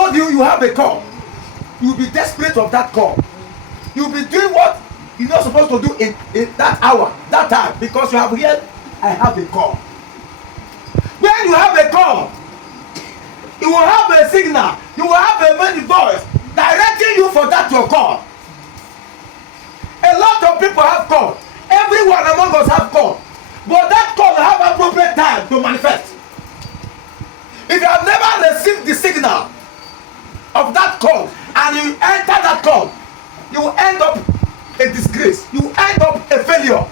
told you you have a call, you'll be desperate of that call. You'll be doing what you're not supposed to do in that hour, that time, because you have heard, I have a call. When you have a call, you will have a signal, you will have a many voice directing you for that your call. A lot of people have call. Everyone among us have call. But that call will have appropriate time to manifest. If you have never received the signal of that call and you enter that call, you will end up a disgrace. You will end up a failure.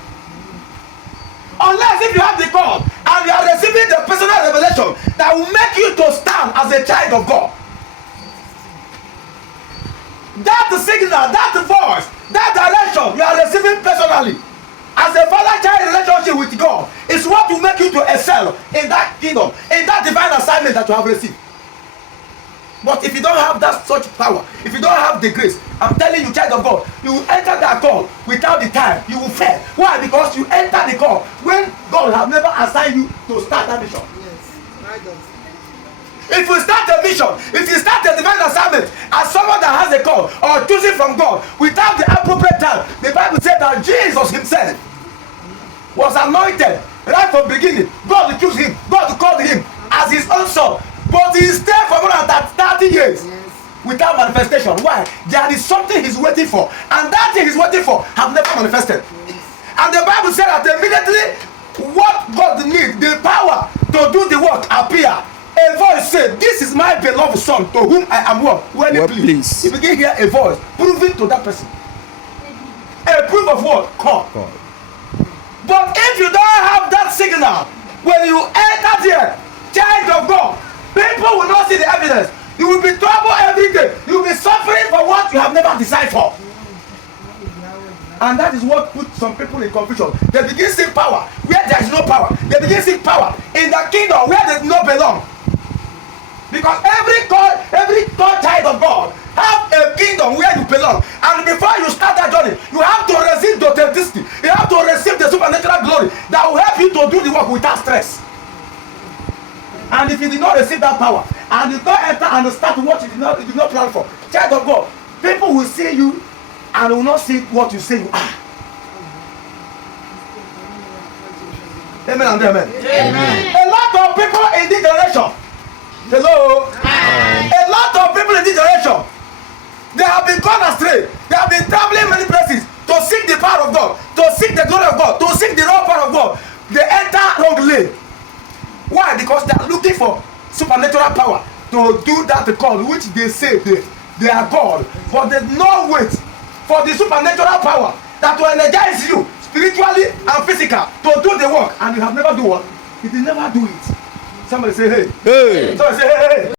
Unless if you have the call and you are receiving the personal revelation that will make you to stand as a child of God. That signal, that voice, that direction you are receiving personally as a father-child relationship with God is what will make you to excel in that kingdom, in that divine assignment that you have received. But if you don't have that such power, if you don't have the grace, I'm telling you, child of God, you will enter that call without the time. You will fail. Why? Because you enter the call when God has never assigned you to start that mission. Yes, right. If you start a mission, if you start a divine assignment as someone that has a call or choosing from God without the appropriate time, the Bible said that Jesus himself was anointed right from the beginning. God chose him, God called him as his own son. But he stayed for more than 30 years without manifestation. Why? There is something he's waiting for, and that thing he's waiting for have never manifested. And the Bible said that immediately what God needs, the power to do the work, appear. A voice said, "This is my beloved son, to whom I am what? Well pleased." You begin hear a voice proving to that person. A proof of what? Call. But if you don't have that signal, when you enter there, child of God, people will not see the evidence. You will be troubled every day. You will be suffering for what you have never designed for. And that is what puts some people in confusion. They begin seeing power where there is no power. They begin seeing power in the kingdom where they do not belong. Because every God child of God have a kingdom where you belong. And before you start that journey, you have to receive the authenticity. You have to receive the supernatural glory that will help you to do the work without stress. And if you did not receive that power and you don't enter and start what you did not plan for, child of God, people will see you and will not see what you say you are. Amen and amen. Amen. A lot of people in this generation, hello, a lot of people in this generation, they have been gone astray. They have been traveling many places to seek the power of God, to seek the glory of God, to seek the raw power of God. They enter wrong lane. Why? Because they are looking for supernatural power to do that call which they say they are God. But there's no wait for the supernatural power that will energize you spiritually and physical to do the work, and you have never do what? You did never do it. Somebody say hey. Hey. Somebody say hey, hey.